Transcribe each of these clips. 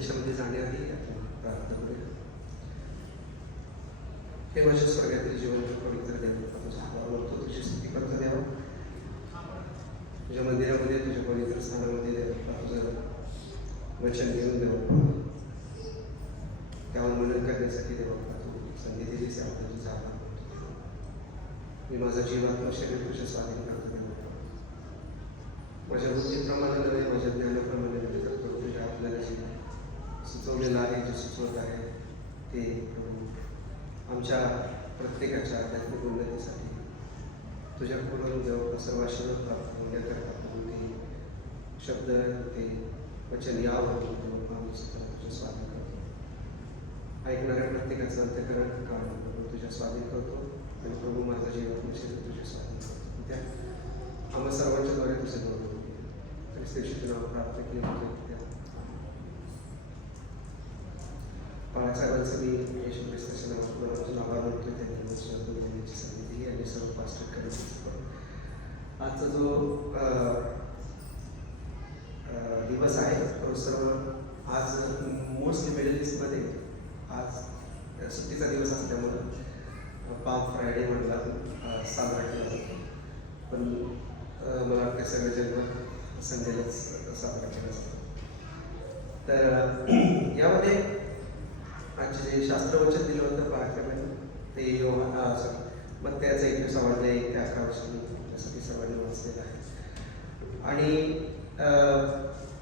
संदेशामध्ये जाण्याआधी आपण प्रार्थना करूया. हे माझ्या स्वर्गातील जिवंत पवित्र देव, तुझा आभार मानतो, तुझी स्तुती करतो देवा. तुझ्या मंदिरामध्ये, तुझ्या पवित्र स्थानामध्ये देवा तुझं वचन घेऊन देवा त्यावर मनन करण्यासाठी देवा तू संधी दिलीस याबद्दल तुझा आभार मानतो. मी माझा जीवात्मा शरीर तुझ्या स्वाधीन करतो देवा. माझ्या बुद्धीप्रमाणे नव्हे, माझ्या ज्ञानाप्रमाणे नव्हे, तर प्रभू तुझ्या आपल्याला जे सुचवलेलं आहे, जे सुचवत आहे ते प्रभू आमच्या प्रत्येकाच्या आध्यात्मिक उन्नतीसाठी तुझ्याकडून जेव्हा सर्व आशीर्वाद प्राप्त होण्याकरता प्रभू ते शब्द ते वचन यावं आम्ही तुझ्या स्वाधीन करतो. ऐकणाऱ्या प्रत्येकाचं अंत्यकरण काढून प्रभू तुझ्या स्वाधीन करतो आणि प्रभू माझा जीवन शरीर तुझ्या स्वाधीन करतो. त्या आम्हा सर्वांच्या द्वारे तुझे गौरव आणि श्रेष्ठ नाव प्राप्त केले होते. बाळासाहेबांचं मी येशू ख्रिस्ताच्या नावात मनापासून आभार मानतोय. त्यांनी देण्याची संधी दिली आणि सर्व पास्टर करायचं. आजचा जो दिवस आहे तो सर्व आज मोस्टली मिडल ईस्टमध्ये आज सुट्टीचा दिवस असल्यामुळं पाम फ्रायडे म्हणला साजरा केला जातो. पण मला वाटतं सगळे जन्म संडेलाच साजरा केला जातो. तर यामध्ये आजचे जे शास्त्रवचन दिलं होतं पाराक्रमाने ते मग त्याचा 21 अध्याय 11 वर्षांनी त्यासाठी सर्वांनी वाचलेलं आहे. आणि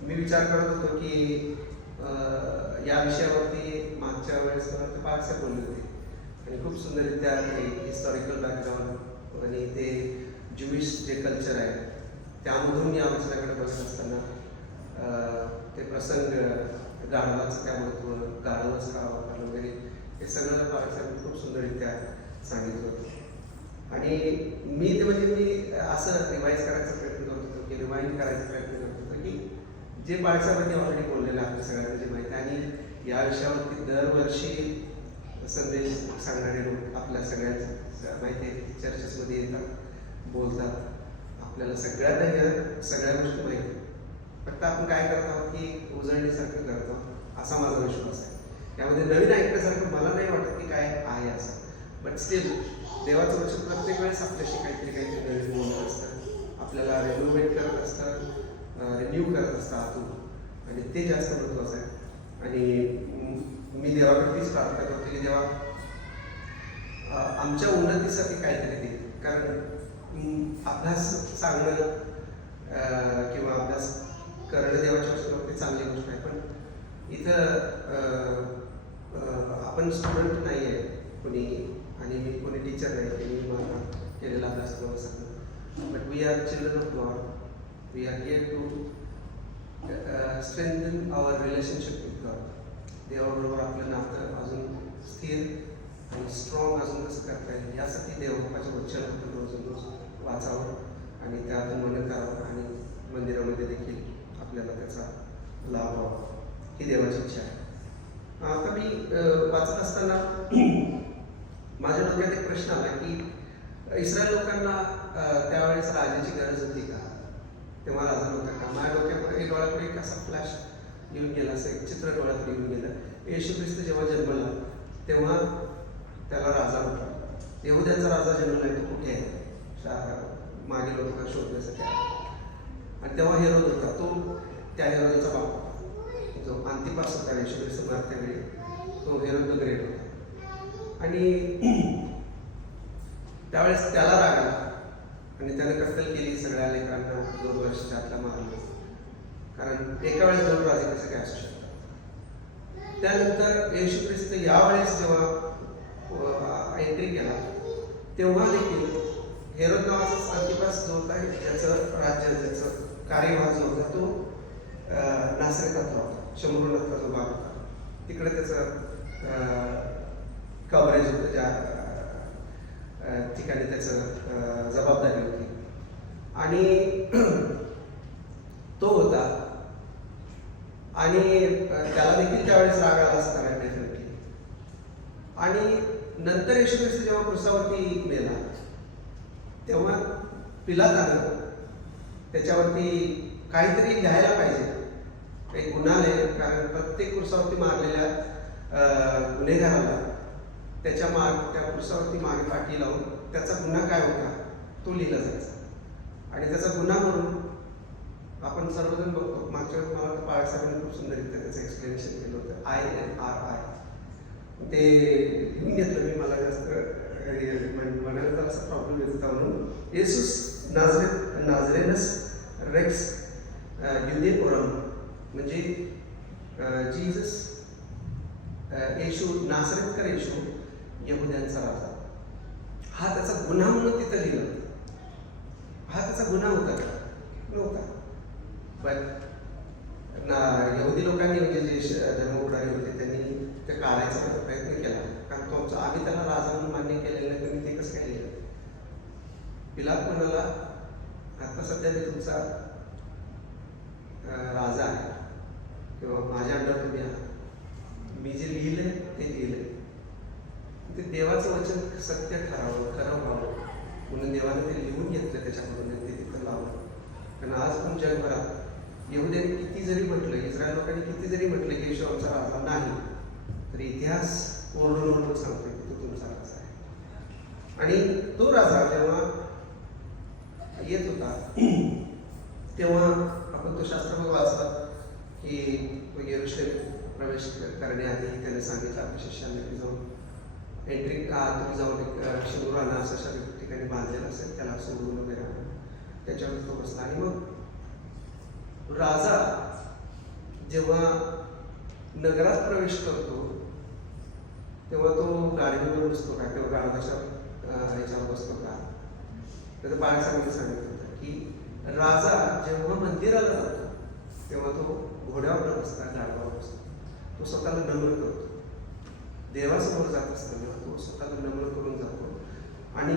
मी विचार करत होतो की या विषयावरती मागच्या वेळेस पारसर बोलले होते आणि खूप सुंदररित्या ते हिस्टॉरिकल बॅकग्राऊंड आणि ते ज्यूइश जे कल्चर आहे त्यामधून या वचनाकडे बसत असताना ते प्रसंग गाढवाचं त्या महत्त्व, गाढवाचं का वापरलं वगैरे हे सगळं पारसरांनी खूप सुंदररित्या सांगितलं होतं. आणि मी ते म्हणजे मी असं रिवाईज करायचा प्रयत्न करत होतो की रिवाइंड करायचा प्रयत्न करत होतो की जे पारसरांनी ऑलरेडी बोललेलं आपल्या सगळ्यांना जे माहिती आणि या विषयावरती दरवर्षी संदेश सांगणारे लोक आपल्या सगळ्यांचं माहिती आहे की चर्चेसमध्ये येतात, बोलतात. आपल्याला सगळ्यांना या सगळ्या गोष्टी माहिती. फक्त आपण काय करत आहोत की उजळणीसारखं करतो असा माझा विश्वास आहे. यामध्ये नवीन ऐकण्यासारखं मला नाही वाटत की काय आहे असं. बट स्टील देवाचं वचन प्रत्येक वेळेस आपल्याशी काहीतरी नवीन बोलत असतं, आपल्याला रेनोव्हेट करत असतं, रिन्यू करत असतं आतून आणि ते जास्त महत्त्वाचं आहे. आणि मी देवाकडे तीच प्रार्थना करतो की देवा आमच्या उन्नतीसाठी काहीतरी दे. कारण अभ्यास सांगणं किंवा अभ्यास करणं देवाच्या वचनावरती चांगली गोष्ट आहे. पण इथं आपण स्टुडंट नाही आहे कोणी आणि मी कोणी टीचर नाही की मी मला केलेला अभ्यास करू शकतो. But we are children of God. We are here to strengthen our relationship with God. देवाबरोबर आपलं नातं अजून स्थिर आणि स्ट्रॉंग अजून कसं करता येईल यासाठी देवबापाच्या वचन आपण रोज रोज वाचावं आणि त्यातून मनन करावं आणि मंदिरामध्ये देखील आपल्याला त्याचा लाभ व्हावा ही देवाची इच्छा आहे. आता मी वाचत असताना माझ्या डोक्यात एक प्रश्न आला की इस्रायल लोकांना त्यावेळेस राजाची गरज होती का? तेव्हा राजा नव्हता का? माझ्या डोक्यापुढे डोळ्यापुढे एक असा फ्लॅश येऊन गेला, असं एक चित्र डोळ्यापुढे येऊन गेलं. येशू ख्रिस्त जेव्हा जन्मला तेव्हा त्याला राजा होता. यहुद्यांचा राजा जन्मला तो कुठे आहे? मागे लोक शोधण्यासाठी आहे. आणि तेव्हा हेरोद होता, तो त्या हेरोदाचा बाप होता जो अंतिपास होता. येशू ख्रिस्त मारत्या वेळी तो हेरोद द ग्रेट होता. आणि त्यावेळेस त्याला राग आला आणि त्याने कत्तल केली सगळ्या लेकरांना 2 वर्षाच्या आतला मारलं. कारण एका वेळेस 2 राजे कसं काय असू शकतात. त्यानंतर येशू ख्रिस्त यावेळेस जेव्हा एंट्री केला तेव्हा देखील हेरोद नावाचा अंतिपास जो होता ज्याचं राज्य ज्याचं कार्यभार जो होता तो नासरेतातला होता, शमरोनातला जो भाग होता तिकडे त्याचं कव्हरेज होतं, ज्या ठिकाणी त्याचं जबाबदारी होती आणि तो होता. आणि त्याला देखील त्यावेळेस राग आला असताना डेफिनेटली. आणि नंतर येशू ख्रिस्त जेव्हा क्रूसावरती मेला तेव्हा पिलातानं त्याच्यावरती काहीतरी लिहायला पाहिजे एक गुन्हा नाही, कारण प्रत्येक क्रुसावरती मारलेल्या गुन्हेगाराला त्या क्रुसावरती मागे पाठी लावून त्याचा गुन्हा काय होता तो लिहिला जायचा. आणि त्याचा गुन्हा म्हणून आपण सर्वजण बघतो. मागच्या वेळेस मला पाळसाहेबांनी खूप सुंदररित्या त्याचं एक्सप्लेनेशन केलं होतं. INRI ते लिहून घेतलं मी. मला जास्त म्हणायला तर असा प्रॉब्लेम येत होता म्हणून. येसूस नाझरेनस रेक्स युदेओरम, म्हणजे जीसस येशू नाझरेतकर येशू यहुद्यांचा राजा. हा त्याचा गुन्हा म्हणून तिथं लिहिलं. हा त्याचा गुन्हा होता का? नव्हता. पण यहुदी लोकांनी, म्हणजे जे धर्मपुढारी होते, त्यांनी ते काढायचा प्रयत्न केला. कारण तो आम्ही त्याला राजा म्हणून मान्य केलेलं नाही, तुम्ही ते कसं काय लिहिलं? पिलात म्हणाला, आता सध्या मी तुमचा राजा आहे किंवा माझ्या अंडर तुम्ही आहात. मी जे लिहिलंय ते लिहिलंय. ते देवाचं वचन सत्य ठरावं, खरं व्हावं म्हणून देवाने ते लिहून घेतलं त्याच्याकडून, ते तिथं लावलं. कारण आज पण जगभरात यहुद्यांनी किती जरी म्हटलं, इस्रायल लोकांनी किती जरी म्हटलं की येशू आमचा राजा नाही, तर इतिहास ओरडून ओरडून सांगतोय की तो तुमचा राजा आहे. आणि तो राजा जेव्हा येत होता तेव्हा आपण तो शास्त्र वाचला की यरूशलेम प्रवेश करण्याआधी त्याने सांगितलं आपल्या शिष्यांना की जाऊन तुम्ही जाऊन एक शिंगूर आणा, अशा ठिकाणी बांधलेलं असेल, त्याला सोडून वगैरे त्याच्यावर तो बसला. आणि मग राजा जेव्हा नगरात प्रवेश करतो तेव्हा तो गाडीवर बसतो का किंवा गाडवाच्या ह्याच्यावर बसतो का? त्याचं बाळासाहेबांनी सांगितलं होतं की राजा जेव्हा मंदिराला जातो तेव्हा तो घोड्यावर बसता, गाडवावर बसतो. तो स्वतःला नम्र करतो. देवासमोर जात असताना तो स्वतःला नम्र करून जातो आणि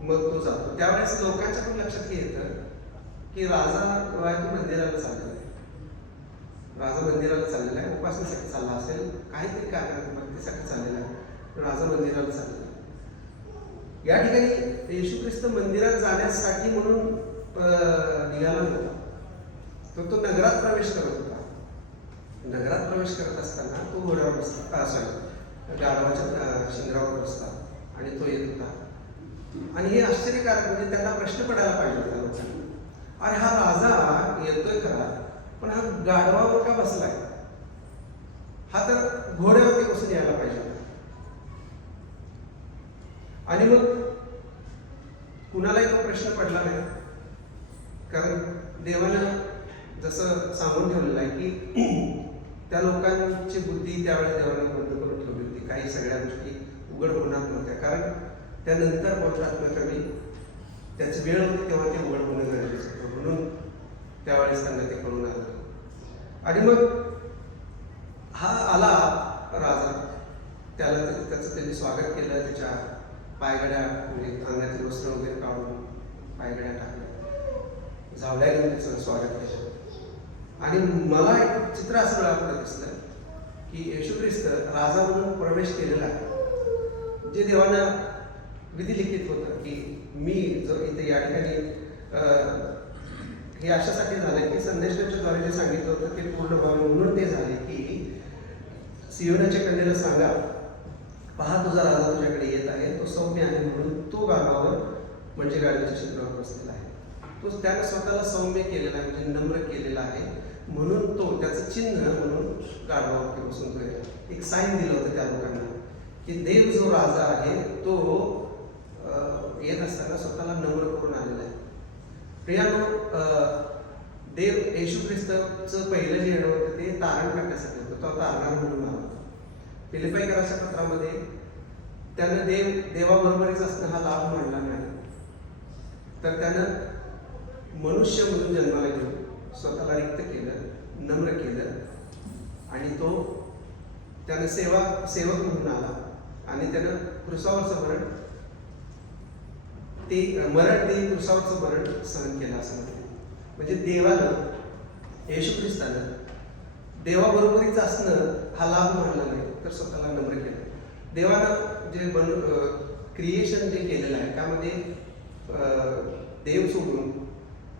मग तो जातो. त्यावेळेस लोकांच्या पण लक्षात येतं की राजा तो मंदिराला चाललेला आहे. राजा मंदिराला चाललेला आहे, उपासनेसाठी चालला असेल, काहीतरी कारण भक्तीसाठी चाललेला आहे, राजा मंदिराला चाललेला आहे. या ठिकाणी येशू ख्रिस्त मंदिरात जाण्यासाठी म्हणून निघाला नव्हता. तो नगरात प्रवेश करत होता. नगरात प्रवेश करत असताना तो घोड्यावर बसला, गाढवाच्या शिंगरावर बसला आणि तो येत होता. आणि हे आश्चर्यकारक, म्हणजे त्यांना प्रश्न पडायला पाहिजे होता लोकांना, अरे हा राजा येतोय खरा, पण हा गाढवावर का बसलाय? हा तर घोड्यावरती बसून यायला पाहिजे होता. आणि मग कुणालाही तो प्रश्न पडला नाही, कारण देवानं जसं सांगून ठेवलेलं आहे की त्या लोकांची बुद्धी त्यावेळेस देवाने बंद करून ठेवली होती. काही सगळ्या गोष्टी उघड होणार नव्हत्या, कारण त्यानंतर पवित्रात्म्याकडे त्याची वेळ होती तेव्हा ते उघड होणं गरजेचं होतं. म्हणून त्यावेळेस त्यांना ते कळून आलं. आणि मग हा आला राजा, त्याचं त्यांनी स्वागत केलं. त्याच्या पायगड्या, म्हणजे अंगातील वस्त्र वगैरे काढून पायगड्या टाकल्या, झावल्या घेऊन त्याचं स्वागत केलं. आणि मला एक चित्र असं वेळापुढे दिसलं की येशू ख्रिस्त राजा म्हणून प्रवेश केलेला आहे. जे देवानं विधी लिखित होतं की मी जो इथे या ठिकाणी हे अशासाठी झालं की संदेशाच्या द्वारे जे सांगितलं होतं ते पूर्ण व्हावं, म्हणून ते झाले की सियोनाच्या कन्येला सांगा, पहा तुझा राजा तुझ्याकडे येत आहे, तो सौम्य आहे म्हणून तो गाढवावर, म्हणजे गाढवाच्या शिंगरावर बसलेला आहे. तो त्याने स्वतःला सौम्य केलेला आहे, म्हणजे नम्र केलेला आहे, म्हणून तो त्याचं चिन्ह म्हणून गाढवावरती बसून तो एक साईन दिलं होतं त्या लोकांना की देव जो राजा आहे तो येत असताना स्वतःला नम्र करून आलेला आहे. प्रियानो, देव येशू ख्रिस्तचं पहिलं जे येणं होतं ते तारण करण्यासाठी होतं. तो तारणार म्हणून आला. फिलिपाईकराच्या पत्रामध्ये त्यानं देवाबरोबरच असणं हा लाभ मानला नाही, तर त्यानं मनुष्य म्हणून जन्माला घेऊन स्वतःला रिक्त केलं, नम्र केलं आणि तो त्यानं सेवक म्हणून आला आणि त्यानं क्रुसावरचं मरण ते क्रुसावरचं मरण सहन केलं असं म्हणते. म्हणजे देवानं, येशू ख्रिस्तानं देवाबरोबरीच असणं हा लाभ मानला नाही, तर स्वतःला नम्र केलं. देवानं जे क्रिएशन जे केलेलं आहे त्यामध्ये देव सोडून,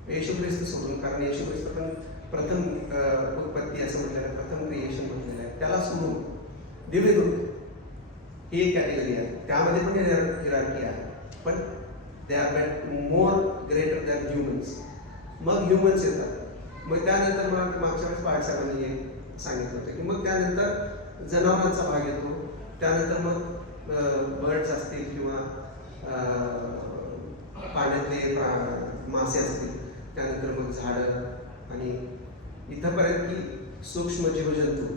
येशू ख्रिस्त सोडून, कारण येशू ख्रिस्त पण प्रथम उत्पत्ती असं म्हटलेलं आहे, प्रथम क्रिएशन म्हटलेलं आहे, त्याला समूह दिव्यदूत ही एक कॅटेगरी आहे. त्यामध्ये पण हिरार्की आहे, पण they are bat more greater than humans. मग ह्युमन्स येतात, मग त्यानंतर मला मागच्या वेळेस बाळासाहेबांनी हे सांगितलं होतं की मग त्यानंतर जनावरांचा भाग येतो, त्यानंतर मग बर्ड्स असतील किंवा पाण्यातले मासे असतील, त्यानंतर मग झाडं आणि इथंपर्यंत की सूक्ष्म जीवजंतू,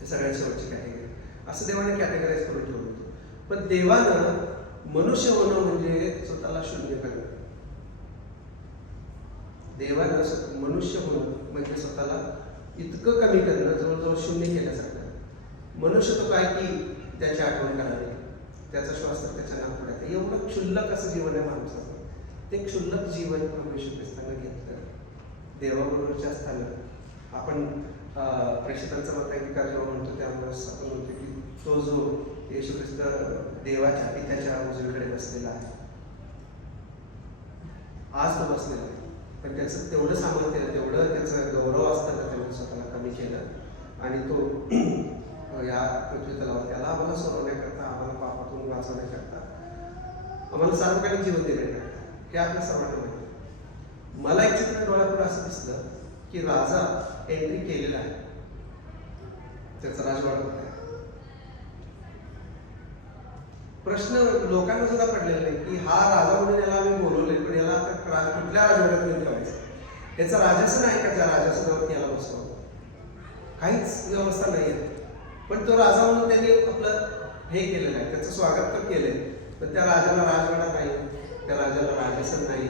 हे सगळ्यात शेवटची कॅटेगरी. असं देवाने कॅटेगराईज करून ठेवलं होतं. पण देवानं मनुष्य होणं म्हणजे स्वतःला शून्य करणं. देवानं मनुष्य होणं म्हणजे स्वतःला इतकं कमी करणं, जवळजवळ शून्य केल्यासारखं. मनुष्य तो काय की त्याची आठवण करावी, त्याचा श्वास तर त्याच्या नाकपुड्यात. एवढं क्षुल्लक असं जीवन आहे माणसाचं. ते क्षुल्लक जीवन प्रभू येशू ख्रिस्तानं घेतलं. देवाबरोबरच्या असताना आपण प्रेषितांचा मतांगीकार जेव्हा म्हणतो त्यामुळेच आपण म्हणतो की तो जो येशू ख्रिस्त देवाच्या पित्याच्या उजवीकडे बसलेला आहे, आज तो बसलेला आहे. पण त्याचं तेवढं सामर्थ्य, तेवढं त्याचं गौरव असताना त्याने स्वतःला कमी केलं आणि तो या पृथ्वी तलावर त्याला आम्हाला सोडवण्याकरता, आम्हाला पापातून वाचवण्याकरता, आम्हाला सार्वकालिक जीवन देण्याकरता, हे आपल्या सर्वांना माहिती. मला एक चित्र डोळ्यापुढे असं दिसलं की राजा एंट्री केलेला आहे, त्याचा राजवाडा होता. प्रश्न लोकांना सुद्धा पडलेला आहे की हा राजा म्हणून याला आम्ही बोलवले, पण याला आता कुठल्या राजवाड्यात घेऊन ठेवायचं? याचं राजासन आहे का ज्या राजासनावरती याला बसवलं? काहीच व्यवस्था नाही आहे. पण तो राजा म्हणून त्यांनी आपलं हे केलेलं आहे, त्याचं स्वागत तर केलंय, पण त्या राजाला राजवाडा नाही, त्या राजाला राजासन नाही.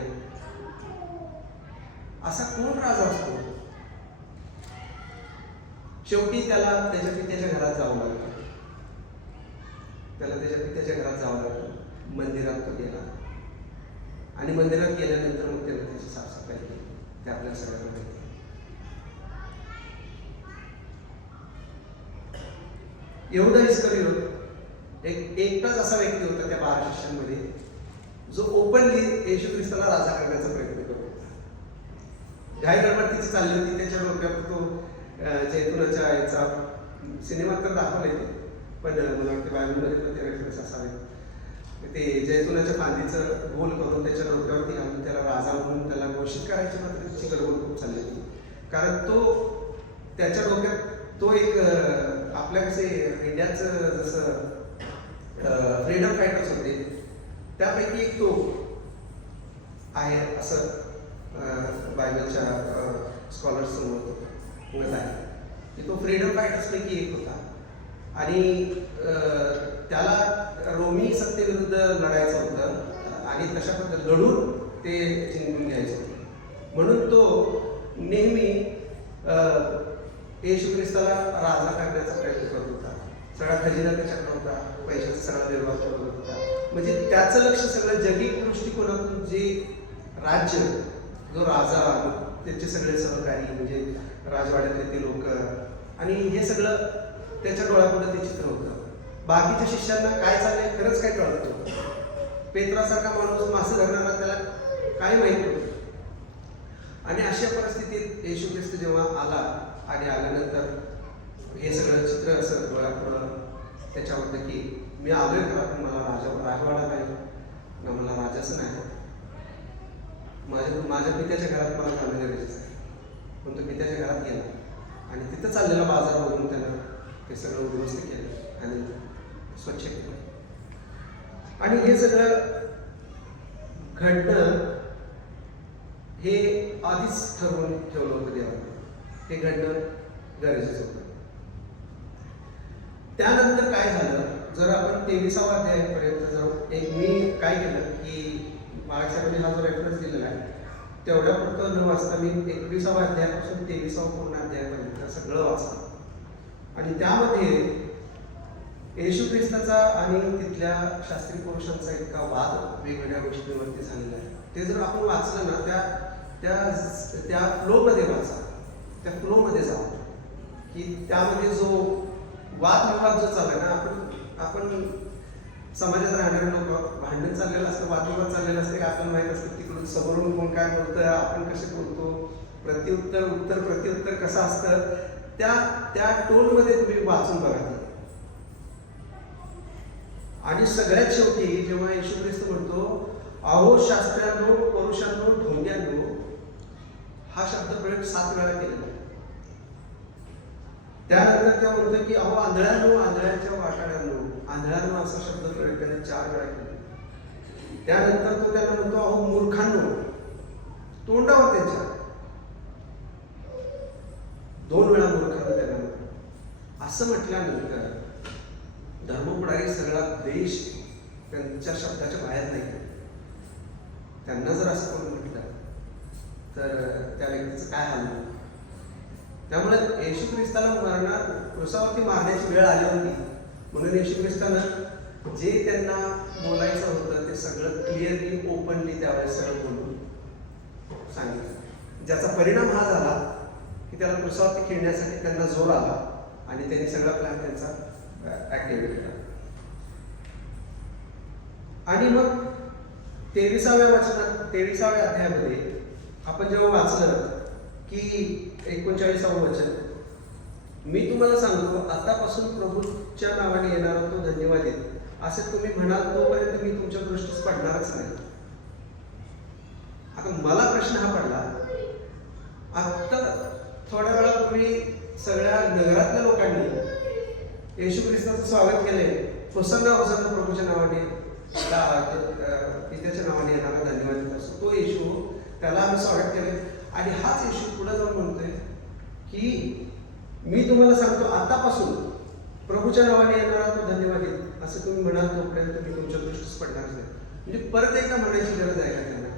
असा कोण राजा असतो? शेवटी त्याला त्याच्या पित्याच्या घरात जावं लागलं. त्याला त्याच्या पित्याच्या घरात जावं लागलं. मंदिरात तो गेला आणि मंदिरात गेल्यानंतर मग त्याला त्याची साफसफाई केली. ते आपल्या सगळ्यांना माहिती. एवढा इस्करियोत एकटाच असा व्यक्ती होता त्या 12 शिष्यांमध्ये जो ओपनली येशू ख्रिस्ताला राजा करण्याचा प्रयत्न करत होता. घाई गडबड तिची चालली होती. त्याच्या डोक्यात तो जैतुनाच्या याचा सिनेमात तर दाखवले ते, पण मला वाटतं बायबलमध्ये पण ते रेफरन्स असावे. ते जैतुनाच्या फांदीचं गोल करून त्याच्या डोक्यावरती घालून त्याला राजा म्हणून त्याला घोषित करायची, मात्र त्याची गडबड खूप चालली होती. कारण तो त्याच्या डोक्यात तो एक आपल्या कसे इंडियाचं जसं फ्रीडम फायटर्स होते त्यापैकी एक तो आहे असं बायबलच्या स्कॉलर्स मत आहे की तो फ्रीडम फायटर्सपैकी एक होता आणि त्याला रोमी सत्तेविरुद्ध लढायचं होतं आणि तशा पद्धतीने लढून ते जिंकून घ्यायचं होतं. म्हणून तो नेहमी येशू ख्रिस्ताला राजा करण्याचा प्रयत्न करत होता. सगळा खजिना त्याच्याकडे होता, पैशाचा सगळा निर्वाह करत होता. म्हणजे त्याचं लक्ष सगळं जगिक दृष्टिकोनातून जे राज्य, जो राजा, त्याचे सगळे सहकारी म्हणजे राजवाड्यातले ते लोक आणि हे सगळं त्याच्या डोळ्यापुढे ते चित्र होतं. बाकीच्या शिष्यांना काय चाललंय खरंच काय कळत नव्हतं. पेत्रासारखा माणूस मासे धरणारा त्याला काय माहिती होतं. आणि अशा परिस्थितीत येशू ख्रिस्त जेव्हा आला आणि आल्यानंतर हे सगळं चित्र असं डोळ्यापुढं त्याच्यावरतं की मी आलोय खरा, पण मला राजवाडा पाहिजे ना, मला राजाचं नाही. माझ्या पित्याच्या घरात मला जाणं गरजेचं आहे. पण तो पित्याच्या घरात गेला आणि तिथं चाललेला बाजार बघून त्यानं ते सगळं उद्ध्वस्त केलं आणि स्वच्छ केलं. आणि हे सगळं घडणं हे आधीच ठरवून ठेवलं होतं देवाने. हे घडणं गरजेचं होतं. त्यानंतर काय झालं, जर आपण 23वा अध्यायापर्यंत जाऊ, एक मी काय केलं की महाराष्ट्रामध्ये हा जो रेफरन्स दिलेला आहे तेवढ्या पुरतं न वाचता मी 21वा अध्यायापासून 23वा पूर्ण अध्यायापर्यंत सगळं वाचलं. आणि त्यामध्ये येशू ख्रिस्ताचा आणि तिथल्या शास्त्री पुरुषांचा इतका वाद वेगवेगळ्या गोष्टींवरती झालेला आहे. ते जर आपण वाचलं ना, त्या फ्लोमध्ये वाचा, त्या फ्लोमध्ये जा की त्यामध्ये जो वादविवाद जो चालला ना, आपण समाजात राहणारे लोक भांडण चाललेलं असतं, वादविवाद चाललेलं असतं, आपल्याला माहीत असतं तिकडून समोरून कोण काय बोलतं, आपण कसे बोलतो, प्रत्युत्तर उत्तर प्रत्युत्तर कसं असतं त्या त्या टोनमध्ये तुम्ही वाचून बघा ते. आणि सगळ्यात शेवटी जेव्हा येशू ख्रिस्त म्हणतो अहो शास्त्र्यांनो पुरुषांनो ढोंग्यांनो, हा शब्द प्रयोग 7 वेळा केलेला आहे. त्यानंतर त्या म्हणतो की अहो आंधळ्यांनो आंधळ्यांच्या वाटाड्यांनो, आंधळ्यांनो असा शब्द प्रयोग त्याने 4 वेळा केला. त्यानंतर तो त्यांना म्हणतो अहो मूर्खांनो, तोंडावर त्यांच्या 2 वेळा मूर्खांनो त्यांना म्हणतो. असं म्हटल्यानंतर धर्मपुढारी सगळा देश त्यांच्या शब्दाच्या बाहेर नाही. त्यांना जर असं कोण म्हटलं तर त्या व्यक्तीचं काय हाल होईल. त्यामुळे येशू ख्रिस्ताला क्रुसावरती मारण्याची वेळ आली होती. म्हणून येशू ख्रिस्तानं जे त्यांना बोलायचं होतं ते सगळं क्लिअरली ओपनली त्यावेळेस सगळं बोलून सांगितलं. ज्याचा परिणाम हा झाला की त्याला क्रुसावरती खेळण्यासाठी त्यांना जोर आला आणि त्यांनी सगळा प्लॅन त्यांचा ऍक्टिव्हेट केला. आणि मग 23व्या अध्यायामध्ये आपण जेव्हा वाचलं की 39वं वचन, मी तुम्हाला सांगतो आतापासून प्रभूच्या नावाने येणारा तो धन्यवाद देईल, असे तुम्ही म्हणाल तोपर्यंत मी तुमच्या दृष्टीस पडणारच नाही. आता मला प्रश्न हा पडला, आता थोड्या वेळापूर्वी सगळ्या नगरातल्या लोकांनी येशू ख्रिस्ताचं स्वागत केले, होसन्ना होसन्ना प्रभूच्या नावाने, पित्याच्या नावाने येणारा धन्यवाद देत असतो तो येशू, त्याला आम्ही स्वागत केले. आणि हाच येशू पुढे जाऊन म्हणतोय की मी तुम्हाला सांगतो आतापासून प्रभूच्या नावाने येणारा तो धन्यवाद देईल, असं तुम्ही म्हणाल तोपर्यंत मी तुमच्या दृष्टीस पडणारच नाही. म्हणजे परत एकदा म्हणायची गरज आहे का त्यांना?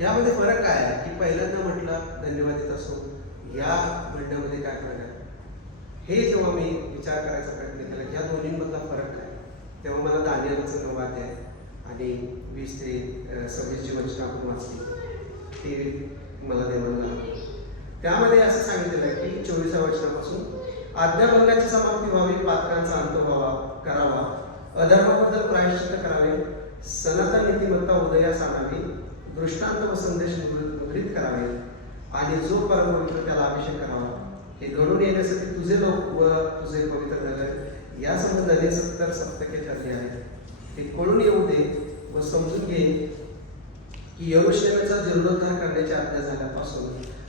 यामध्ये फरक काय आहे की पहिल्यांदा म्हटलं धन्यवाद देत असो, या म्हणण्यामध्ये काय फरक आहे हे जेव्हा मी विचार करायचा प्रयत्न केला की या दोन्हीमधला फरक काय, तेव्हा मला दानिएलचं 9 अध्याय आणि 20 ते 26 वचन आपण वाचली ते मला देवाला. त्यामध्ये असं सांगितलेलं आहे की 24व्या वचनापासून आज्ञाभंगाची समाप्ती व्हावी, पातकांचा अंत करावा, अधर्माबद्दल प्रायश्चित्त करावे, सनातन नीतिमत्ता उदयास आणावी, दृष्टांत व संदेश मुद्रित करावे आणि जो परमपवित्र त्याला अभिषेक करावा. हे घडून येण्यासाठी तुझे लोक व तुझे पवित्र नगर यासमोर नदे 70 सप्तके ठरले आहेत. ते कळून येऊ दे व समजून घे की यरूशलेमचा जीर्णोद्धार करण्याची आज्ञा झाल्यापासून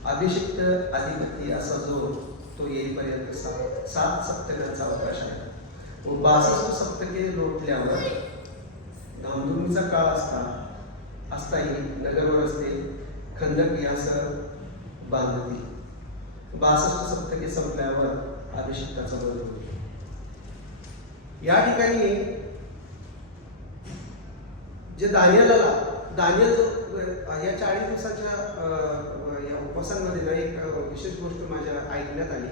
अभिषिक्त अधिपती असा जो तो येईपर्यंत 7 सप्तकांचा अवकाश आहे व 62 सप्तके लोटल्यावर धामधुमीचा काळ असताही नगरवर असते खंदक यासह बांधतील. 62 सप्तके संपल्यावर अभिषिक्ताचा बदल होईल. या ठिकाणी जे दानिएल या 40 दिवसाच्या या उपवासांमध्ये ना एक विशेष गोष्ट माझ्या ऐकण्यात आली.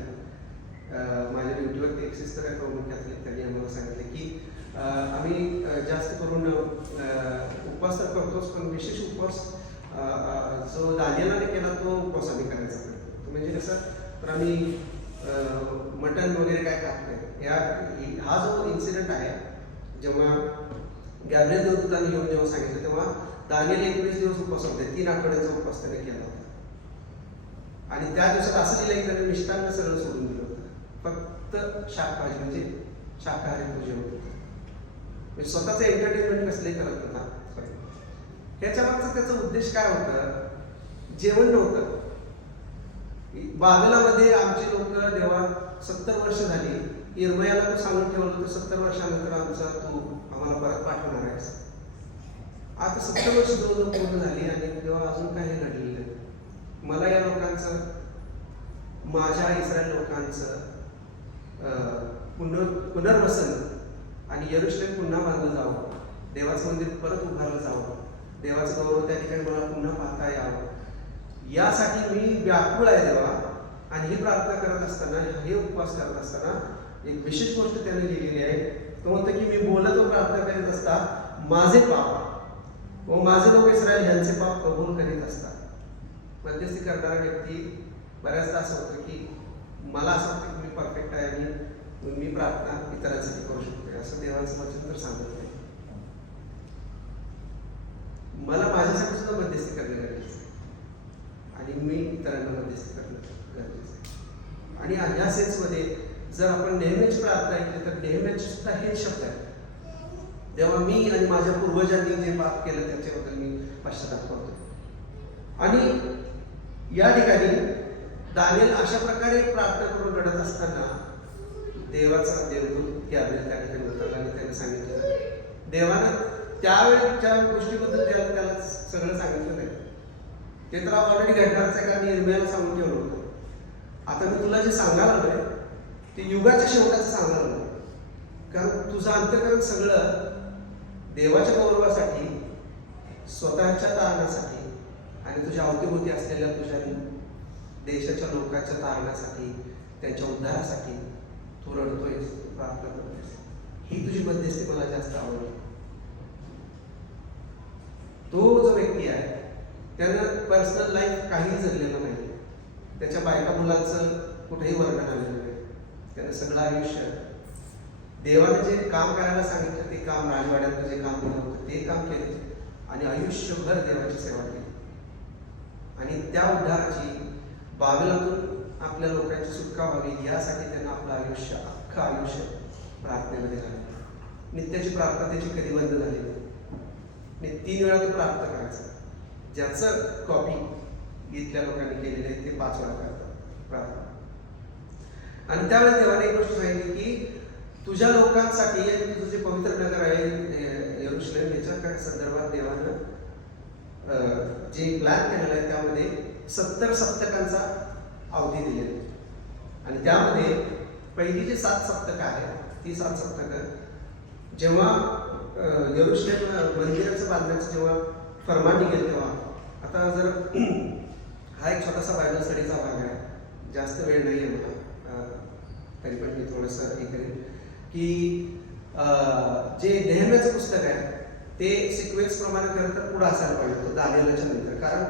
माझ्या ड्युटीवरती एक सिस्टर आहे कॅथलिक, त्यांनी आम्हाला सांगितलं की आम्ही जास्त करून उपवास तर करतोच, पण विशेष उपवास जो दानिएलाने केला तो उपवास आम्ही करायचा करतो. म्हणजे कसं तर आम्ही मटण वगैरे काय खात नाही. हा जो इन्सिडेंट आहे जेव्हा गॅब्रिएल देवदूताने येऊन जेव्हा सांगितलं तेव्हा दानिएल 21 दिवस उपवास होते, 3 आठवड्याचा उपवास त्याने केला होता. आणि त्या दिवसात असं लिहिलं की त्याने मिष्टान्न सगळं सोडून दिलं होतं, फक्त शाकाहारी म्हणजे शाकाहारी पूजन होतं. म्हणजे स्वतःचं एंटरटेनमेंट कसलंही करत नव्हता. ह्याच्या मागचा त्याचा उद्देश काय होता? जेवण नव्हतं. बाबेलामध्ये आमचे लोक देवा 70 वर्ष झाली, इर्मयाला तो सांगून ठेवलं होतं 70 वर्षानंतर आमचा तू आम्हाला परत पाठवणार आहेस. आता 70 वर्ष जवळजवळ पूर्ण झाली आणि तेव्हा अजून काही घडलेलं नाही. मला या लोकांचं, माझ्या इस्रायल लोकांचं पुनर्वसन आणि यरूशलेम पुन्हा बांधलं जावं, देवाचं मंदिर परत उभारलं जावं, देवाचं गौरव त्या ठिकाणी मला पुन्हा पाहता यावं, यासाठी मी व्याकुळ आहे देवा. आणि ही प्रार्थना करत असताना, हे उपवास करत असताना एक विशेष गोष्ट त्याने लिहिलेली आहे. तो म्हणतो की मी बोलत व प्रार्थना करीत असता माझे पाप व माझे लोक इस्रायल यांचे पाप कबूल करीत असतात. मध्यस्थी करणारा व्यक्ती बऱ्याचदा असं होतं की मला असं वाटतं की मी परफेक्ट आहे आणि मी प्रार्थना इतरांसाठी करू शकतो, असं देवाचं वचन तर सांगत नाही. मला माझ्यासाठी सुद्धा मध्यस्थी करणे गरजेचं आहे. आणि मी इतरांना मध्यस्थी करणं गरजेचं आहे. आणि ह्या सेन्समध्ये जर आपण नेहमीच प्रार्थना ऐकली तर नेहमीच सुद्धा हेच शब्द आहे, तेव्हा मी आणि माझ्या पूर्वजांनी जे पाप केलं त्याच्याबद्दल मी पश्चाताप करतो. आणि या ठिकाणी दानिएल अशा प्रकारे प्रार्थना करून रडत असताना देवाचा देवदूत गॅब्रिएल त्या ठिकाणी उतरला आणि त्याने सांगितलं, देवानं त्यावेळेच्या गोष्टीबद्दल त्याला सगळं सांगितलं नाही. ते तर ऑलरेडी घडणारच आहे, कारण इर्मियाला सांगून ठेवलं होतं. आता मी तुला जे सांगायला आलोय ते युगाच्या शेवटाचं सांगायला आलोय, कारण तुझं अंतःकरण सगळं देवाच्या गौरवासाठी, स्वतःच्या तारणासाठी आणि तुझ्या अवतीभोवती असलेल्या तुझ्या देशाच्या लोकांच्या तारणासाठी, त्यांच्या उद्धारासाठी तू रडतोयस, तू प्रार्थना करतोयस. ही तुझी मध्यस्थी मला जास्त आवडली. तो जो व्यक्ती आहे त्यानं पर्सनल लाईफ काही जगलेलं नाही, त्याच्या बायका मुलांचं कुठेही वर्णन आलेलं नाही. त्यानं सगळं आयुष्य देवाने जे काम करायला सांगितलं ते काम, राजवाड्यात जे काम दिलं होतं ते काम केले आणि आयुष्यभर देवाची सेवा केली. आणि त्या उद्धाराची, बाबिलोनातून आपल्या लोकांची सुटका व्हावी यासाठी त्यांना आपलं आयुष्य, अख्खं आयुष्य प्रार्थनेमध्ये घालवलं. नित्याची प्रार्थना त्याची कधी बंद झाली नाही. 3 वेळा तो प्रार्थना करायचा, ज्याचं कॉपी इथल्या लोकांनी केलेली आहे ते 5 वेळा करतात प्रार्थना. आणि त्यावेळेस देवाने एक गोष्ट सांगितली की तुझ्या लोकांसाठी तुझं जे पवित्र नगर आहे यरूशलेम, याच्या संदर्भात देवानं जे प्लॅन केलेलं आहे त्यामध्ये 70 सप्तकांचा अवधी दिलेला आहे. आणि त्यामध्ये पहिली जी 7 सप्तकं आहेत ती 7 सप्तकं जेव्हा यरूशलेम मंदिराचं बांधण्याचं जेव्हा फरमान निघेल तेव्हा, आता जर हा एक छोटासा बायबल स्टडीचा भाग आहे, जास्त वेळ नाही आहे मला, तरी पण मी थोडंसं हे करेन की जे नेहमीचं पुस्तक आहे ते सिक्वेन्स प्रमाणे खरं तर पुढं असायला पाहिजे होतं दानिएलच्या नंतर, कारण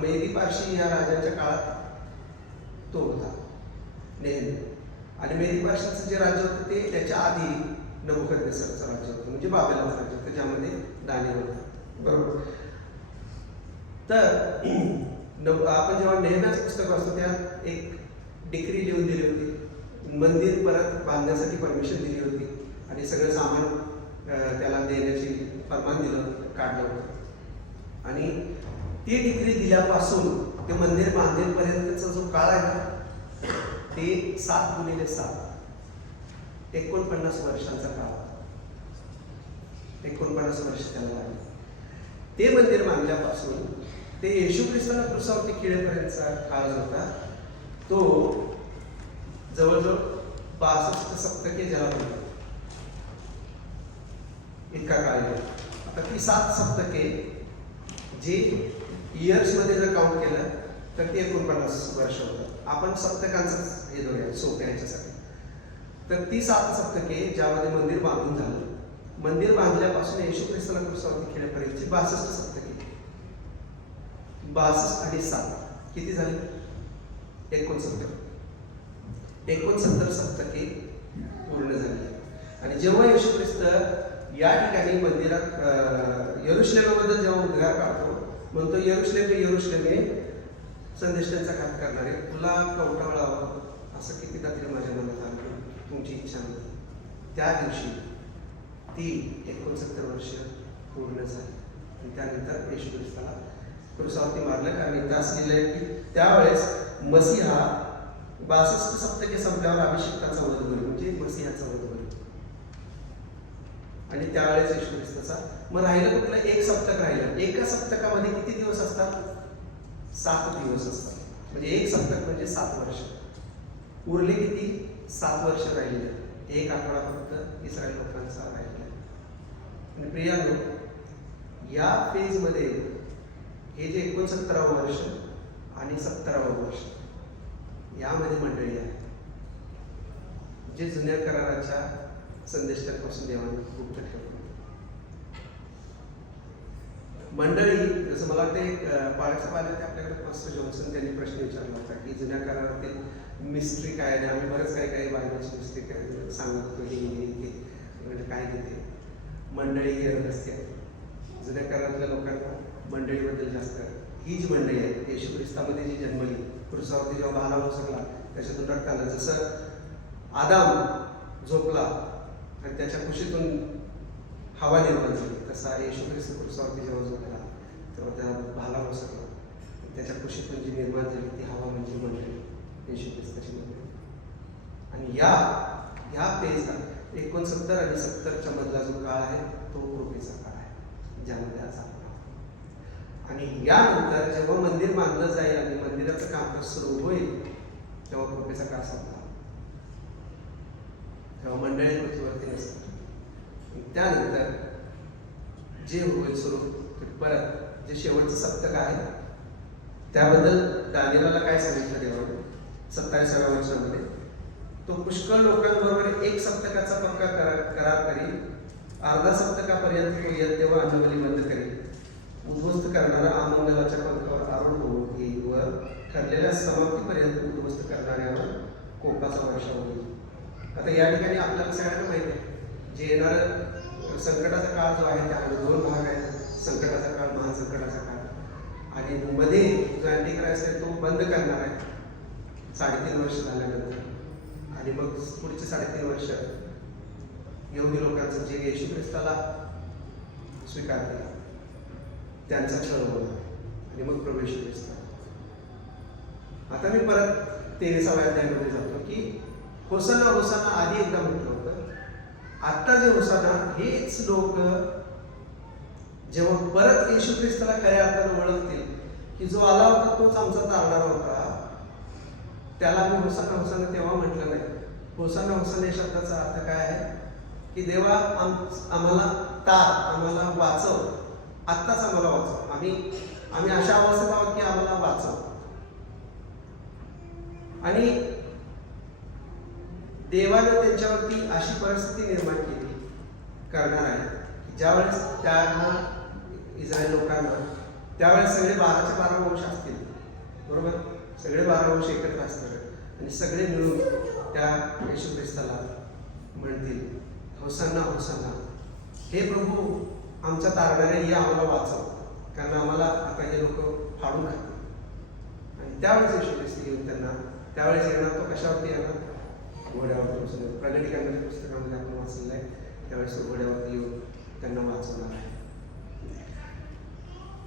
मेदी पारशी या राजांच्या काळात तो होता नेहमी. आणि मेदी पारशीचं जे राज्य होतं ते त्याच्या आधी नबुकदनेस्सरचं राज्य होतं, म्हणजे बाबेलचं राज्य होतं, ज्यामध्ये दानिएल होता. बरोबर. तर आपण जेव्हा नेहमीचं पुस्तक वाचतो त्यात एक डिक्री लिहून दिली होती, मंदिर परत बांधण्यासाठी परमिशन दिली होती आणि सगळं सामान त्याला देण्याची फरमान काढलं होतं. आणि ती डिग्री दिल्यापासून ते मंदिर बांधेपर्यंतचा जो काळ आहे ना ते 7x7 49 वर्षांचा काळ, 49 वर्ष त्याला लागले. ते मंदिर बांधल्यापासून ते येशू ख्रिस्ताला क्रूसावरती खिळेपर्यंतचा काळ जो होता तो जवळजवळ 62 सप्तके ज्याला म्हणतात इतका काळ आहे. आता ती 7 सप्तके जे इयर्समध्ये जर काउंट केलं तर ते 49 वर्ष होतं. आपण सप्तकांचं हे धरूया सोप्या ह्याच्यासाठी. तर ती 7 सप्तके ज्यामध्ये मंदिर बांधून झालं, मंदिर बांधल्यापासून येशू ख्रिस्ताला क्रूसावरती खिळेपर्यंतची 62 सप्तके, 62 आणि 7 किती झाले? 69 सप्तके पूर्ण झाली. आणि जेव्हा येशू ख्रिस्त या ठिकाणी मंदिरात यरूशलेमाबद्दल जेव्हा उद्गार काढतो, म्हणतो यरूशलेम यरूशलेमे संदेशांचा घात करणारे, तुला कवटाळावं असं कितीदा तरी माझ्या मनात आलं, तुमची इच्छा नव्हती. त्या दिवशी ती 69 वर्ष पूर्ण झाली. आणि त्यानंतर येशू ख्रिस्ताला क्रूसावरती मारलं. कारण इथं असलेलं आहे की त्यावेळेस मसीहा 62 सप्तके संपल्यावर अभिषेकाचा वध होईल, म्हणजे मसीहाचा वध होईल. आणि त्यावेळेस येशू ख्रिस्ताचा मग राहिलं कुठलं? 1 सप्तक राहिलं. एका सप्तकामध्ये किती दिवस असतात? 7 दिवस असतात. म्हणजे 1 सप्तक म्हणजे 7 वर्ष. उरले किती? 7 वर्ष राहिले. 1 आठवडा फक्त इस्रायल लोकांचा राहिलेला. आणि प्रियानो, या फेजमध्ये हे जे 69वं वर्ष आणि 70वं वर्ष यामध्ये मंडळी आहे जे जुन्या कराराच्या संदेशापासून देवाने गुप्त ठेवलं. मंडळी जसं मला वाटते पाळायचं पाहिलं ते आपल्याकडे पास्टर जॉन्सन त्यांनी प्रश्न विचारला होता की जुन्या करारातील मिस्ट्री काय आहे. आम्ही बरंच काही बायबलची मिस्ट्री काय सांगत होतो, हे म्हणजे काय देते मंडळी हे रहस्य. जुन्या करारातल्या लोकांना मंडळीबद्दल जास्त ही जी मंडळी आहे येशू ख्रिस्तामध्ये जी जन्मली, क्रुसावरती जेव्हा भाला उसकला त्याच्यातून रक्त आलं, जसं आदाम झोपला आणि त्याच्या कुशीतून हवा निर्माण झाली, तसा येशू ख्रिस्त क्रुसावरती जेव्हा झोपला तेव्हा त्या भाला उसकला, त्याच्या कुशीतून जी निर्माण झाली ती हवा म्हणजे मंडळी, येशू ख्रिस्ताची मंडळी. आणि या पेजला 69 आणि 70च्या मधला जो काळ आहे तो कृपेचा काळ आहे, ज्यामध्ये आज आपण आहोत. आणि यानंतर जेव्हा मंदिर बांधलं जाईल आणि मंदिराचं कामकाज सुरू होईल तेव्हा कृपेचा काळ संपला, तेव्हा मंडळी पृथ्वीवरती नसतात. त्यानंतर जे होईल सुरू परत जे शेवटचं सप्तक आहे त्याबद्दल दानिएलला काय सांगितलं देवाने 27व्या वर्षामध्ये, तो पुष्कळ लोकांबरोबर 1 सप्तकाचा पक्का करार करील, अर्धा सप्तकापर्यंत तो यज्ञ व अन्नबली बंद करेल, उद्ध्वस्त करणारा अमंगलाच्या पंखावर आरूढ होऊन येईल व ठरलेल्या समाप्तीपर्यंत उद्ध्वस्त करणाऱ्यावर कोपाचा वर्षाव होईल. आता या ठिकाणी आपल्याला सगळ्यांना माहिती आहे जे येणारं संकटाचा काळ जो आहे त्यामध्ये 2 भाग आहेत, संकटाचा काळ, महासंकटाचा काळ. आणि मध्ये जो अँटिक्राइस्ट आहे तो बंद करणार आहे 3.5 वर्ष झाल्यानंतर. आणि मग पुढचे 3.5 वर्ष यहुदी लोकांचं जे येशू ख्रिस्ताला स्वीकार केला त्यांचा छळ होणार आणि मग प्रवेश ख्रिस्ता. आता मी परत 23व्या अध्यायामध्ये जातो की होसाना होसाना आधी एकदा म्हटलं होतं, आता जे होसाना हेच लोक जेव्हा परत येशू ख्रिस्ताला खऱ्या अर्थानं ओळखतील की जो आला होता तोच आमचा तारणारा होता, त्याला मी होसाना होसाना तेव्हा म्हटलं नाही. होसाना होसाना या शब्दाचा अर्थ काय आहे की देवा आम्हाला तार, आम्हाला वाचव, आत्ताच आम्हाला वाचव, आम्ही अशा अवस्थेत आहोत की आम्हाला वाचव. आणि देवाने त्यांच्यावरती अशी परिस्थिती निर्माण केली करणार आहे की ज्यावेळेस त्या इस्रायल लोकांना त्यावेळेस सगळे 12च्या 12 वंश असतील, बरोबर, सगळे 12 वंश एकत्र असणार आणि सगळे मिळून त्या येशू ख्रिस्ताला म्हणतील होसाना होसाना, हे प्रभू आमच्या तारणारे ये आम्हाला वाचव, कारण आम्हाला आता हे लोक फाडून खातील. आणि त्यावेळेस येशू ख्रिस्त येऊन त्यांना त्यावेळेस येणार, तो कशावरती येणार, घोड्यावरती बसवलं. प्रगटीकांच्या पुस्तकामध्ये आपण वाचलेलं आहे, त्यावेळेस तो घोड्यावरती येऊन त्यांना वाचवणार आहे.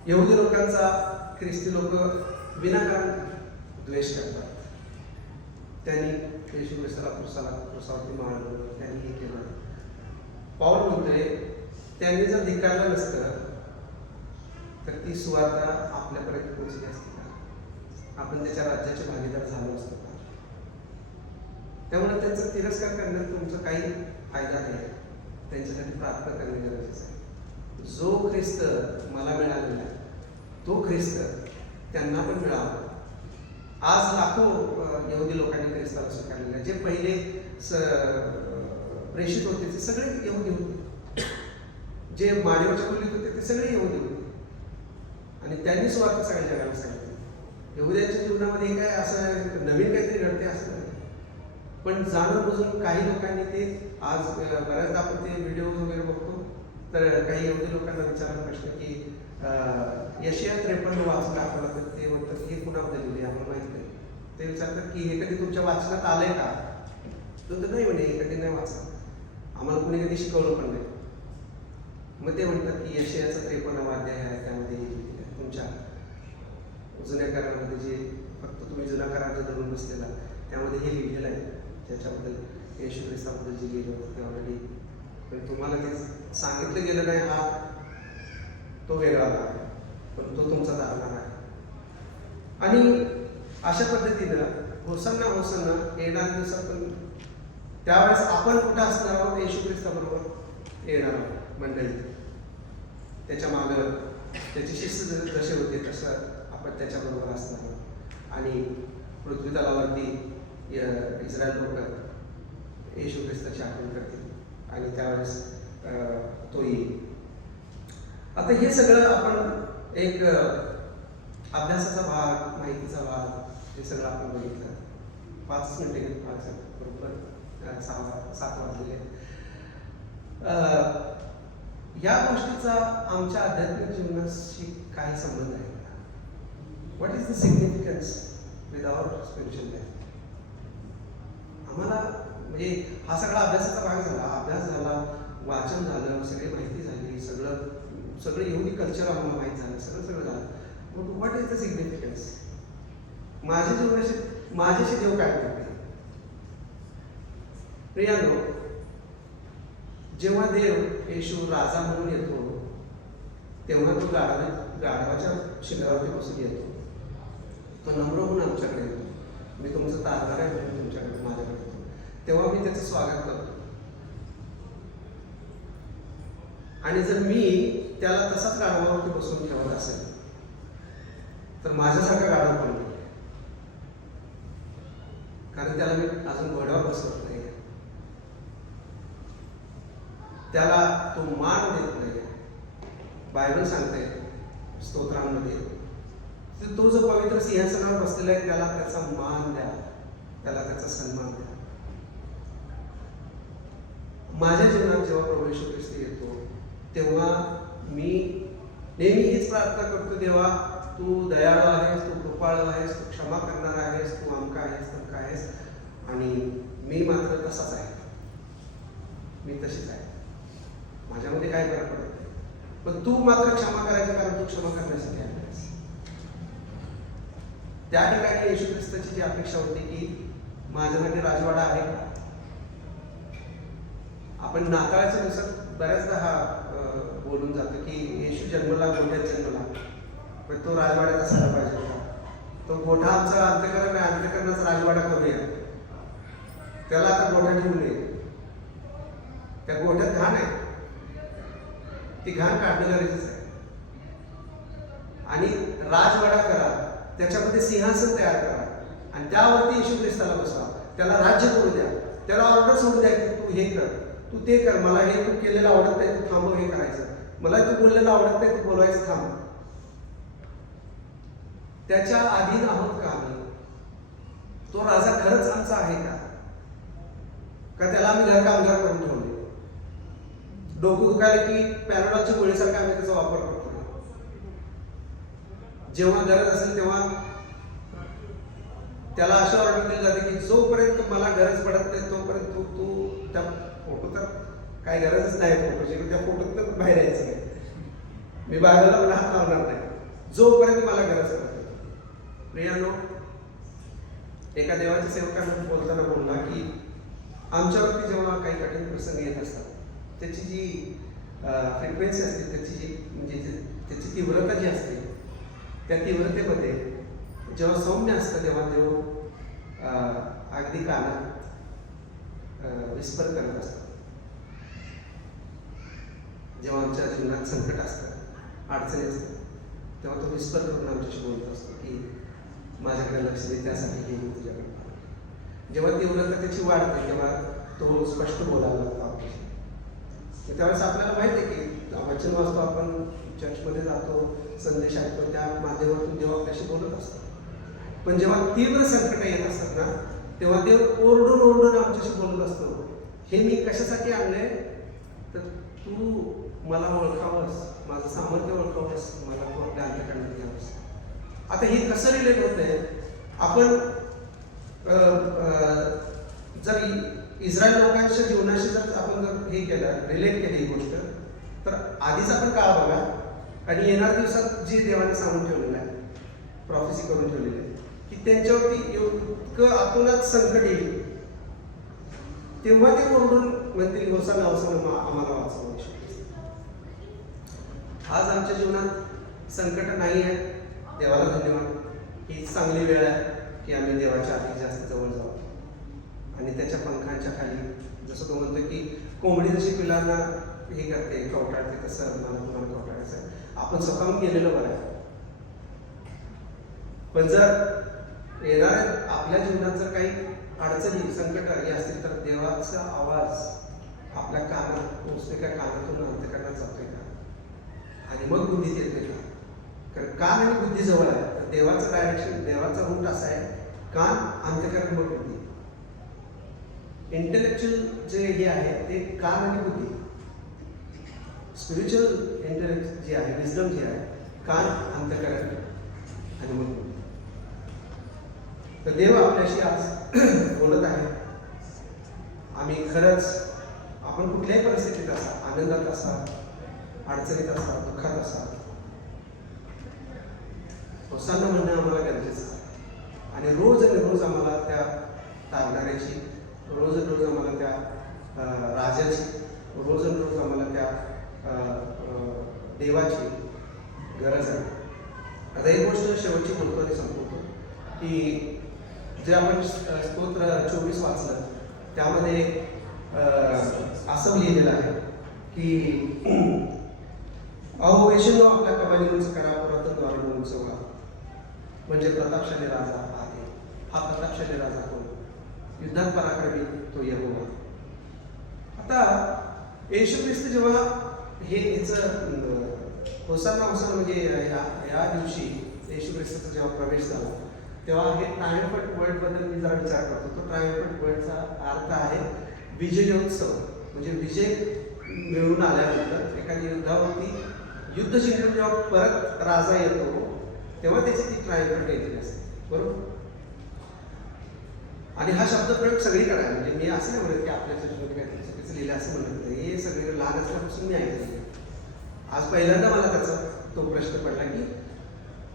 यहुदी लोकांचा ख्रिस्ती लोक विनाकारण द्वेष करतात. त्यांनी येशू ख्रिस्ताला क्रुसावरती मारलं, त्यांनी हे केलं. पाऊल म्हणतोय त्यांनी जर धिक्कारलं नसतं तर ती सुवार्ता आपल्यापर्यंत पोहोचली असती का, आपण त्याच्या राज्याचे भागीदार झालो असतो का. त्यामुळे त्यांचा तिरस्कार करण्यात तुमचा काही फायदा नाही, त्यांच्यासाठी प्रार्थना करणे गरजेचं आहे. जो ख्रिस्त मला मिळालेला तो ख्रिस्त त्यांना पण मिळावा. आज लाखो यहुदी लोकांनी ख्रिस्ताला स्वीकारलेला, जे पहिले प्रेषित होते ते सगळे यहुदी होते, जे माडीवरच्या खोलीत होते ते सगळे यहुदी होते आणि त्यांनी सुवार्ता सगळ्या जगाला सांगितली. यहुद्यांच्या जीवनामध्ये काय असं नवीन काहीतरी घडते असं नाही, पण जाणून बुजून काही लोकांनी ते आज बऱ्याचदा आपण ते व्हिडिओज वगैरे बघतो तर काही यहुदी लोकांना विचारला प्रश्न की यशिया 53 वाचलं आपल्याला, तर ते म्हणतात हे कुणाबद्दल लिहिले आम्हाला माहित नाही. ते विचारतात की हे कधी तुमच्या वाचनात आलंय का, तर नाही म्हणे हे कधी नाही वाचलं, आम्हाला कुणी कधी शिकवलं पण नाही. मग ते म्हणतात की यशियाचा 53वा अध्याय आहे, त्यामध्ये तुमच्या जुन्या करारामध्ये जे फक्त तुम्ही जुन्या कराराचा धरून बसलेला त्यामध्ये हे लिहिलेलं आहे, त्याच्याबद्दल येशू ख्रिस्ताबद्दल जे लिहिलं होतं ते ऑलरेडी, पण तुम्हाला ते सांगितलं गेलं नाही, हा तो वेगळा भाग आहे, पण तो तुमचा धारणार आहे. आणि अशा पद्धतीनं होसाना होसाना येणाऱ्या दिवसात पण त्यावेळेस आपण कुठं असणार आहोत, येशू ख्रिस्ताबरोबर येणार आहोत मंडळी. त्याच्या मागं त्याची शिस्त जसे होते तसं आपण त्याच्याबरोबर असणार आहोत. आणि पृथ्वी तलावरती इस्रायल लोक येशू ख्रिस्ताची आठवण करतील आणि त्यावेळेस तो येईल. आता हे सगळं आपण एक अभ्यासाचा भाग, माहितीचा भाग, हे सगळं आपण बघितलं. 5 मिनिटे बरोबर 7 वाजलेले. या गोष्टीचा आमच्या आध्यात्मिक जीवनाशी काही संबंध आहे का? What is the significance without spiritual life? आम्हाला म्हणजे हा सगळा अभ्यासाचा भाग झाला, अभ्यास झाला, वाचन झालं, सगळी माहिती झाली, सगळं येऊन कल्चर आम्हाला माहीत झालं, सगळं झालं. मग व्हॉट इज द सिग्निफिकन्स? माझ्याशी देव काय करते? प्रियानो, जेव्हा देव येशू राजा म्हणून येतो तेव्हा तो गाढवाच्या शिखरावरती बसून येतो. तो नम्र म्हणून आमच्याकडे येतो. मी तुमचं तारदार आहे म्हणून तुमच्याकडे माझ्याकडे येतो. तेव्हा मी त्याचं स्वागत करतो. आणि जर मी त्याला तसाच गाढवावरती बसून ठेवत असेल तर माझ्यासारखा गाढव कोण नाही. कारण त्याला मी अजून घोड्यावर बसवत नाही, त्याला तो मान देत नाही. बायबल सांगते स्तोत्रांमध्ये तो जो पवित्र सिंहासनावर बसलेला आहे त्याला त्याचा मान द्या, त्याला त्याचा सन्मान द्या. माझ्या जीवनात जेव्हा प्रभू येशू ख्रिस्त येतो तेव्हा मी नेहमी हीच प्रार्थना करतो, देवा तू दयाळू आहेस, तू कृपाळू आहेस, तू क्षमा करणार आहेस, तू अमका आहेस, तमका आहेस. आणि मी मात्र तसाच आहे, मी तशीच आहे. माझ्यामध्ये काय फरक पडत नाही, पण तू मात्र क्षमा करायचं, कारण तू क्षमा करण्यासाठी आहेस. त्या ठिकाणी येशू ख्रिस्ताची जी अपेक्षा होती की माझ्यासाठी राजवाडा आहे का? आपण नाताळाच्या दिवसात बऱ्याचदा हा बोलून जातो की येशू जन्मला, गोठ्यात जन्मला, पण तो राजवाड्यात असायला पाहिजे होता. तो गोठा आमचा अंतःकरण आहे, अंतःकरणाचा राजवाडा करूया. त्याला आता गोठ्यात ठेवू नये. त्या गोठ्यात घाण आहे, ती घाण काढणं गरजेचं आहे. आणि राजवाडा करा, त्याच्यामध्ये सिंहासन तयार करा आणि त्यावरती येशू ख्रिस्ताला बसवा. त्याला राज्य करू द्या, त्याला ऑर्डर सोडू द्या की तू हे कर, तू ते कर. मला हे तू केलेलं आवडत नाही, तू थांबव हे करायचं. मला तू बोललेलं आवडत नाही, तू बोलवायचं थांब. त्याच्या अधीन आहोत का आम्ही? तो राजा खरंच आमचा आहे का त्याला आम्ही घर कामगार करून ठेवले? डोकं दुखायला की पॅराडॉलच्या गोळीसारखा आम्ही त्याचा वापर करतो. जेव्हा गरज असेल तेव्हा त्याला अशी ऑर्डर दिली जाते की जोपर्यंत मला गरज पडत नाही तोपर्यंत तू त्या फोटो, तर काय गरजच नाही फोटोची, त्या फोटोत तर बाहेर यायचं नाही. मी बायबलला पण हात लावणार नाही जोपर्यंत मला गरज पडते. प्रियानो, एका देवाच्या सेवकाने बोलताना बोलला की आमच्यावरती जेव्हा काही कठीण प्रसंग येत असतात त्याची जी फ्रिक्वेन्सी असते, त्याची जी म्हणजे त्याची तीव्रता जी असते, त्या तीव्रतेमध्ये जेव्हा सौम्य असतं तेव्हा देव अगदी कानात विस्पर करत असतात. जेव्हा आमच्या जीवनात संकट असतं, अडचणी असतात, तेव्हा तो विस्पर करून आमच्याशी बोलत असतो की माझ्याकडे लक्ष दे, त्यासाठी हे मी तुझ्याकडे पाहतो. जेव्हा तीव्रता त्याची वाढते तेव्हा तो स्पष्ट बोलायला लागतो आपल्याशी. त्यावेळेस आपल्याला माहिती आहे की वचन वाचतो, आपण चर्चमध्ये जातो, संदेश ऐकतो, त्या माध्यमातून देव आपल्याशी बोलत असतो. पण जेव्हा तीव्र संकट येत असतात ना तेव्हा देव ओरडून ओरडून आमच्याशी बोलत असतो. हे मी कशासाठी आणले? तर तू मला ओळखावंस, माझं सामर्थ्य ओळखावंस, मला तू आपल्या अंतःकरणात घ्यावंस. आता हे कसं रिलेट होतंय? आपण जर इस्रायल लोकांच्या जीवनाशी जर आपण जर हे केलं, रिलेट केली ही गोष्ट, तर आधीच आपण काळ बघा आणि येणाऱ्या दिवसात जे देवाने सांगून ठेवलेलं आहे, प्रॉफेसी करून ठेवलेली आहे की त्यांच्यावरती इतकं आतूनच संकट येईल, तेव्हा ते ओरडून म्हणतील होसाना होसाना आम्हाला वाचवा. आज आमच्या जीवनात संकट नाही आहे, देवाला धन्यवाद. ही चांगली वेळ आहे की आम्ही देवाच्या अधिक जास्त जवळ जाऊ आणि त्याच्या पंखांच्या खाली, जसं तो म्हणतो की कोंबडी जशी पिलांना हे करते, कवटाळते, तसं मला तुम्हाला कवटाळायचं आहे. आपण स्वतःहून गेलेलं बरं आहे. पण जर येणाऱ्या आपल्या जीवनात जर काही अडचणी, संकट आली असतील तर देवाचा आवाज आपल्या कानात पोचते का, कानातून अंतःकरणात जातोय का, आणि मग बुद्धीत येतोय का? कारण कान आणि बुद्धी जवळ आहे. तर देवाचं डायरेक्शन, देवाचा रूट असा आहे, कान, अंतःकरण, मग बुद्धी. इंटेलेक्च्युअल जे हे आहे ते कान आणि बुद्धी. स्पिरिच्युअल इंटेलेक्ट जे आहे, विजडम जे आहे, कान, अंतःकरण आणि मग बुद्धी. तर देव आपल्याशी आज बोलत आहे. आम्ही खरंच आपण कुठल्याही परिस्थितीत असा, आनंदात असा, अडचणीत असा, दुःखात असा, होसाना म्हणणं आम्हाला गरजेचं आहे. आणि रोज आणि रोज आम्हाला त्या तारणाऱ्याची, रोज आणि रोज आम्हाला त्या राजाची, रोज आणि रोज आम्हाला त्या देवाची गरज आहे. आता एक गोष्ट शेवटची बोलतो आणि संपवतो की जे आपण स्तोत्र 24 वाचलं त्यामध्ये असं लिहिलेलं आहे की अहो वेशनो आपल्या कमानी उंच करा, पुरातन द्वारे उंच व्हा. म्हणजे प्रतापशाली राजा आहे. हा प्रतापशाली राजा कोण? युद्धात पराक्रमी तो यहोवा. आता येशू ख्रिस्त जेव्हा होसाना होसाना म्हणजे या दिवशी येशू ख्रिस्ताचा जेव्हा प्रवेश झाला तेव्हा हे ट्रायम्फंट वर्ड बद्दल मी जरा विचार करतो. तो ट्रायम्फंट वर्डचा अर्थ आहे विजयोत्सव. म्हणजे विजय मिळून आल्यानंतर एखाद्या युद्धावरती युद्ध जिंकून जेव्हा परत राजा येतो तेव्हा त्याची ती ट्रायम्फंट येते असते. बरोबर. आणि हा शब्द प्रयोग सगळीकडे आहे. म्हणजे मी असं नाही म्हणत की आपल्या चर्चेमध्ये काहीतरी चुकीचं लिहिलं असं म्हणत नाही. हे सगळे लहान असल्यापासून मी ऐकलं. आज पहिल्यांदा मला त्याचा तो प्रश्न पडला की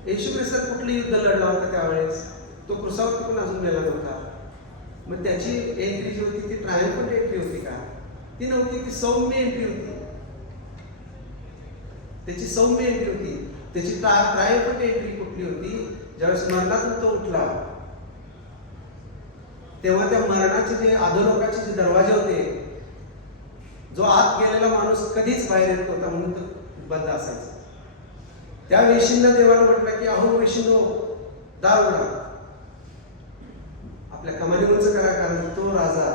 येशू ख्रिस्तात कुठलं युद्ध लढला होता त्यावेळेस? तो क्रुसावरती पण अजून गेला नव्हता. मग त्याची एंट्री जी होती ती ट्रायम्फंट एंट्री होती का? ती नव्हती. ती सौम्य एंट्री होती. त्याची सौम्य एंट्री होती. त्याची ट्रायम्फंट एंट्री कुठली होती? ज्यावेळेस मरणातून तो उठला तेव्हा त्या मरणाचे जे अधोलोकाचे जे दरवाजे होते, जो आत गेलेला माणूस कधीच बाहेर येत नव्हता म्हणून तो बंद असायचा. त्या वेशींना देवाला म्हटलं की अहो वेशीनो दार उघडा, आपल्या कमानी उंच करा, कारण तो राजा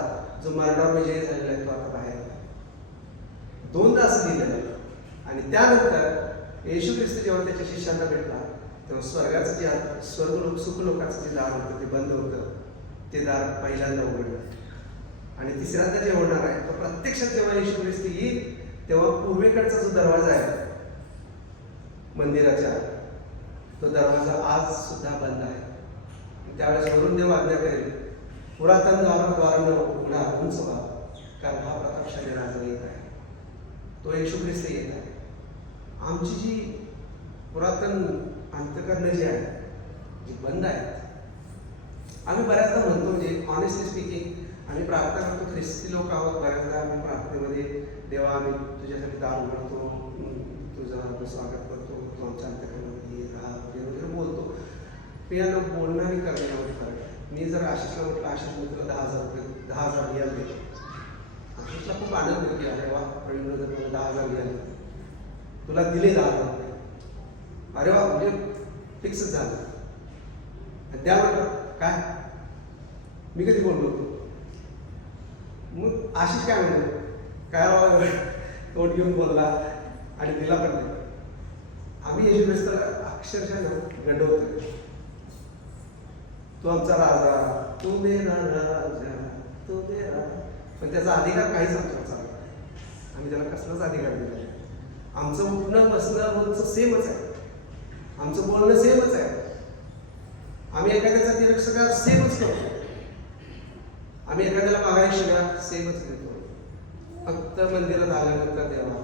जो मरणावर विजय झालेला आहे तो आता बाहेर आला. दोनदा असं लिहिलेलं आहे. आणि त्यानंतर येशू ख्रिस्त जेव्हा त्याच्या शिष्यांना भेटला तेव्हा स्वर्गाचं जे सुखलोकाचं जे दार होतं ते बंद होतं. ते दार पहिल्यांदा उघडलं. आणि तिसऱ्यांदा जे होणार आहे तो प्रत्यक्षात जेव्हा येशू ख्रिस्त येईल तेव्हा पूर्वेकडचा जो दरवाजा आहे मंदिराच्या, तो दरवाजा आज सुद्धा बंद आहे. त्यावेळेस वरून देव आज्ञा करेल, पुरातन द्वारांना उघडा, उंच व्हा, कारण हा प्रतापशाली राजा येत आहे. तो येशू ख्रिस्त येत आहे. आमची जी पुरातन अंतःकरणं जी आहे जी बंद आहेत, आम्ही बऱ्याचदा म्हणतो, म्हणजे ऑनेस्टली स्पीकिंग आम्ही प्रार्थना करतो, ख्रिस्ती लोक आहोत. बऱ्याचदा आम्ही प्रार्थनेमध्ये देवा आम्ही तुझ्यासाठी दार उघडतो, तुझं स्वागत करतो, तू आमच्या अंतःकरणामध्ये राहा वगैरे बोलतो. पण यांना बोलणं आणि करण्यामध्ये फरक आहे. मी जर आशिषला म्हटलं, आशिष मी तुला 10,000 रुपये 10,000 रियाल देतो, आशिषला खूप आनंद होईल की अरे वा, प्रवीण जर 10,000 रियाल देतो, तुला दिले 10,000 रुपये, अरे वा, म्हणजे फिक्सच झालं. त्या म्हटलं काय मी कधी बोललो होतो? मग आशिष काय म्हणतो, काय बाबा तोंड घेऊन बोलला आणि दिला पण नाही. आम्ही येशू ख्रिस्ताला अक्षरशः गंडवतो, तो आमचा राजा, तू मेरा राजा, तू मेरा. पण त्याचा अधिकार काहीच आमच्यावर चालला नाही. आम्ही त्याला कसलाच अधिकार दिला नाही. आमचं उठणं बसणं रोजचं सेमच आहे. आमचं बोलणं सेमच आहे. आम्ही एखाद्याचा तिरस्कार सेमच करतो. आम्ही एखाद्याला मागायला शिवाय सेमच देतो. फक्त मंदिरात आल्यानंतर देवा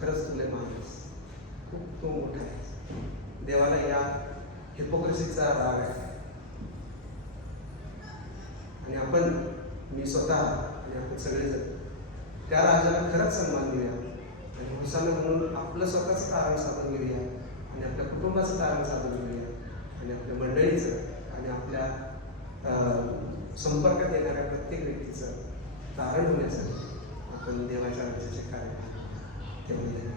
खरंच तुला माणूस खूप तो मोठा आहे. देवाला या हिपोक्रेसीचा राग आहे. आणि आपण, मी स्वतः आणि आपण सगळेजण त्या राजाला खरंच सन्मान देऊया आणि होसाना म्हणून आपलं स्वतःचं तारण साधून घेऊया आणि आपल्या कुटुंबाचं तारण साधून घेऊया आणि आपल्या मंडळीचं आणि आपल्या संपर्कात येणाऱ्या प्रत्येक व्यक्तीचं तारण होण्यासाठी आपण देवाच्या राज्याचे कार्य केले.